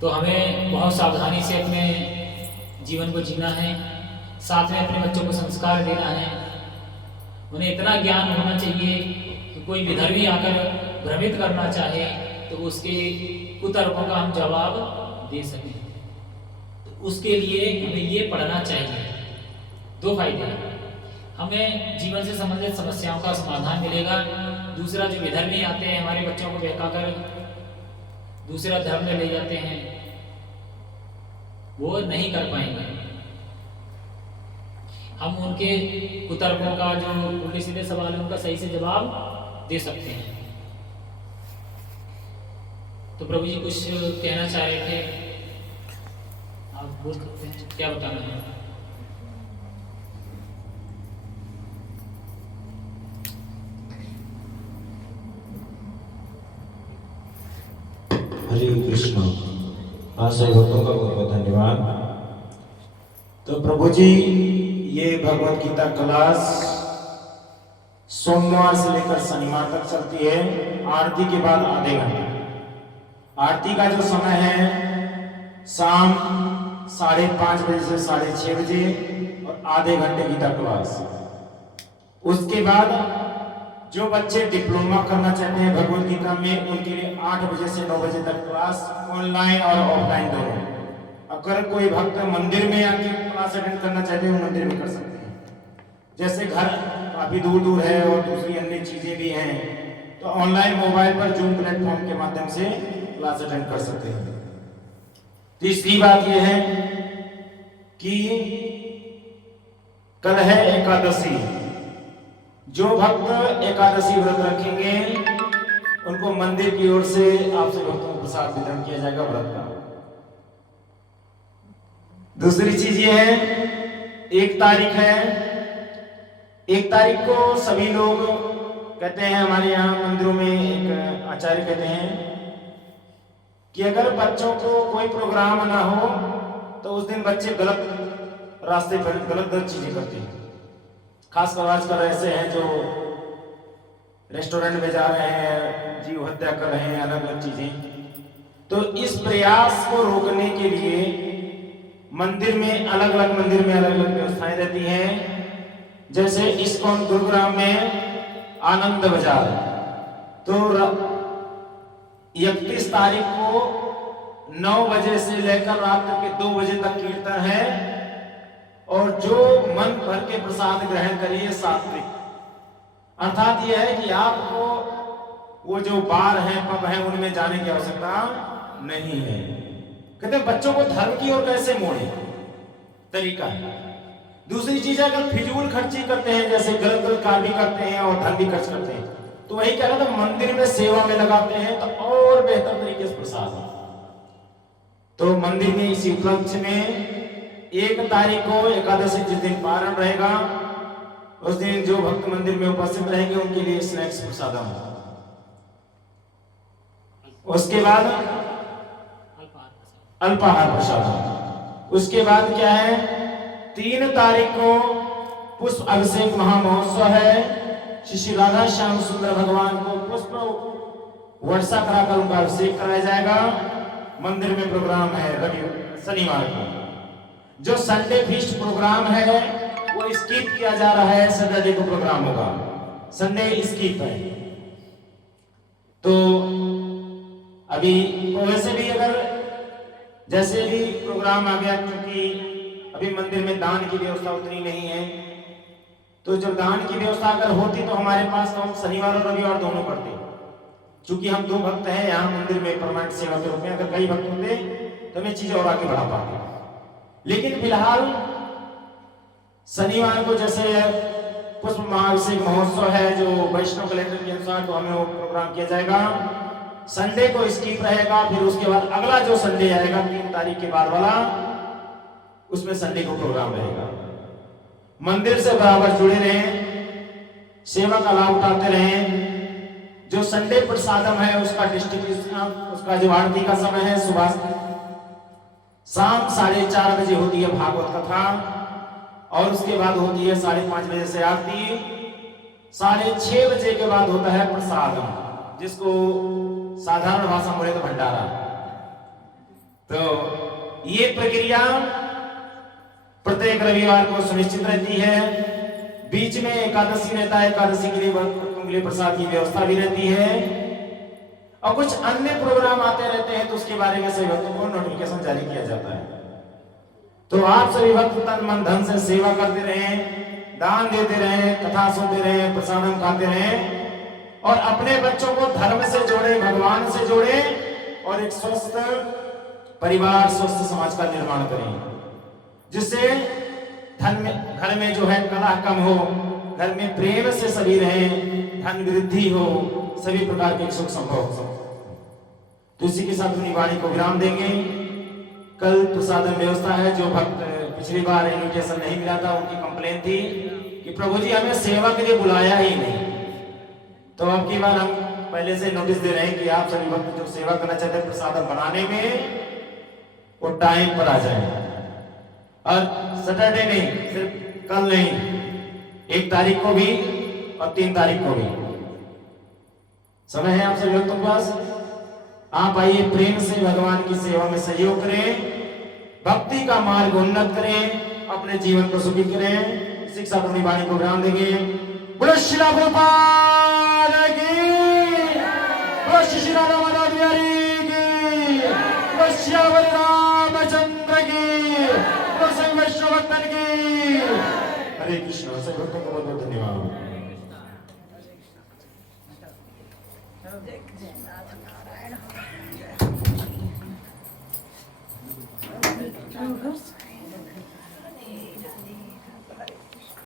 तो हमें बहुत सावधानी से अपने जीवन को जीना है, साथ में अपने बच्चों को संस्कार देना है। उन्हें इतना ज्ञान होना चाहिए कि कोई विधर्मी आकर भ्रमित करना चाहे तो उसके कुतर्कों का हम जवाब दे सकें। तो उसके लिए हमें ये पढ़ना चाहिए। दो फायदे हैं, हमें जीवन से संबंधित समस्याओं का समाधान मिलेगा। दूसरा, जो विधर्मी आते हैं हमारे बच्चों को बहकाकर दूसरा धर्म में ले जाते हैं, वो नहीं कर पाएंगे। हम उनके कुतर्कों का, जो उल्टे सीधे सवाल है, उनका सही से जवाब दे सकते हैं। तो प्रभु जी कुछ कहना चाह रहे थे, आप बोल सकते हैं, क्या बताना है? हरे कृष्ण। आशय भक्तों का बहुत बहुत धन्यवाद। तो प्रभु जी, ये भगवत गीता क्लास सोमवार से लेकर शनिवार तक चलती है। आरती के बाद आधे घंटे। आरती का जो समय है शाम 5:30 बजे से 6:30 बजे और आधे घंटे गीता क्लास। उसके बाद जो बच्चे डिप्लोमा करना चाहते हैं भगवत गीता में, उनके लिए 8 बजे से 9 बजे तक क्लास, ऑनलाइन और ऑफलाइन दोनों। अगर कोई भक्त मंदिर में आके क्लास अटेंड करना चाहते हैं, वो मंदिर में कर सकते हैं। जैसे घर काफी दूर दूर है और दूसरी अन्य चीजें भी हैं, तो ऑनलाइन मोबाइल पर जूम प्लेटफॉर्म के माध्यम से क्लास अटेंड कर सकते हैं। तीसरी बात यह है कि कल है एकादशी। जो भक्त एकादशी व्रत रखेंगे उनको मंदिर की ओर से आपसे भक्तों को प्रसाद वितरण किया जाएगा व्रत का। दूसरी चीज ये है, 1 तारीख है। 1 तारीख को सभी लोग कहते हैं, हमारे यहाँ मंदिरों में एक आचार्य कहते हैं कि अगर बच्चों को कोई प्रोग्राम ना हो तो उस दिन बच्चे गलत रास्ते पर गलत चीजें करते हैं। खासकर आजकल ऐसे हैं जो रेस्टोरेंट में जा रहे हैं, जीव हत्या कर रहे हैं, अलग अलग चीजें। तो इस प्रयास को रोकने के लिए मंदिर में अलग अलग व्यवस्थाएं रहती हैं। जैसे इस्कॉन गुरुग्राम में आनंद बाजार, तो 31 तारीख को 9 बजे से लेकर रात के 2 बजे तक कीर्तन है। और जो मन भर के प्रसाद ग्रहण करिए सात्विक, अर्थात यह है कि आपको वो जो बार हैं, पब हैं, उनमें जाने की आवश्यकता नहीं है। कहते हैं बच्चों को धर्म की ओर कैसे मोड़े, तरीका है। दूसरी चीज है, अगर फिजूल खर्ची करते हैं, जैसे गलत गलत काम भी करते हैं और धन भी खर्च करते हैं, तो वही कह रहा था, मंदिर में सेवा में लगाते हैं तो और बेहतर तरीके से प्रसाद है। तो मंदिर में इसी उपलक्ष्य में 1 तारीख को एकादशी जिस दिन पारण रहेगा, उस दिन जो भक्त मंदिर में उपस्थित रहेंगे उनके लिए स्नैक्स प्रसादम। उसके बाद अल्पाहार प्रसादम। उसके बाद क्या है, 3 तारीख को पुष्प अभिषेक महामहोत्सव है। श्री राधा श्याम सुंदर भगवान को पुष्प वर्षा कराकर उनका अभिषेक कराया जाएगा। मंदिर में प्रोग्राम है शनिवार को। जो संडे फीस्ट प्रोग्राम है वो स्किप किया जा रहा है, सैटरडे को प्रोग्राम होगा, संडे स्किप है। तो अभी वैसे भी अगर जैसे भी प्रोग्राम आ गया, क्योंकि अभी मंदिर में दान की व्यवस्था उतनी नहीं है, तो जब दान की व्यवस्था अगर होती तो हमारे पास, तो हम शनिवार और रविवार दोनों करते। चूंकि हम 2 भक्त हैं यहाँ मंदिर में परमानेंट सेवा के रूप में, अगर कई भक्त होते तो हमें चीजें और आगे बढ़ा पाते। लेकिन फिलहाल शनिवार को जैसे पुष्प महाअभिषेक महोत्सव है जो वैष्णव कैलेंडर के अनुसार, तो हमें वो प्रोग्राम किया जाएगा। संडे को स्किप रहेगा। फिर उसके बाद अगला जो संडे आएगा 3 तारीख के बाद वाला, उसमें संडे को प्रोग्राम रहेगा। मंदिर से बराबर जुड़े रहें, सेवा का लाभ उठाते रहें। जो संडे प्रसादम है उसका डिस्ट्रीब्यूशन, उसका जो आरती का समय है सुबह शाम 4:30 बजे होती है भागवत कथा, और उसके बाद होती है 5:30 बजे से आरती। 6:30 बजे के बाद होता है प्रसादम, जिसको साधारण भाषा में बोले तो भंडारा। तो ये प्रक्रिया प्रत्येक रविवार को सुनिश्चित रहती है। बीच में एकादशी रहता है, एकादशी के लिए भक्तों के लिए प्रसाद की व्यवस्था भी रहती है और कुछ अन्य प्रोग्राम आते रहते हैं, तो उसके बारे में सभी भक्तों को नोटिफिकेशन जारी किया जाता है। तो आप सभी भक्त तन मन धन से सेवा करते रहें, दान देते रहें, कथा सुनते रहें, प्रसादम खाते रहें और अपने बच्चों को धर्म से जोड़े, भगवान से जोड़े और एक स्वस्थ परिवार, स्वस्थ समाज का निर्माण करें, जिससे घर में जो है कलह कम हो, घर में प्रेम से सभी रहें, धन वृद्धि हो, सभी प्रकार के सुख संभव हो। तो इसी के साथ अपनी वाणी को विराम देंगे। कल प्रसादम व्यवस्था है। जो भक्त पिछली बार इन्विटेशन नहीं मिला था, उनकी कंप्लेन थी कि प्रभु जी हमें सेवा के लिए बुलाया ही नहीं, तो अब की बार हम पहले से नोटिस दे रहे हैं कि आप सभी भक्त जो सेवा करना चाहते हैं प्रसादम बनाने में, वो टाइम पर आ जाए। और सैटरडे नहीं, सिर्फ कल नहीं, 1 तारीख को भी और 3 तारीख को भी समय है आप सभी भक्तों के पास। आप आइए, प्रेम से भगवान की सेवा में सहयोग करें, भक्ति का मार्ग उन्नत करें, अपने जीवन को सुखी करें। शिक्षा अपनी वाणी को विराम देंगे। बोलो श्री राम गोपाल की, बोलो श्री राधा माधव बिहारी की, बोलो श्याम रामचंद्र की, बोलो सभी वैष्णव भक्तन की। हरे कृष्ण। सभी भक्तों को बहुत बहुत धन्यवाद। नारायण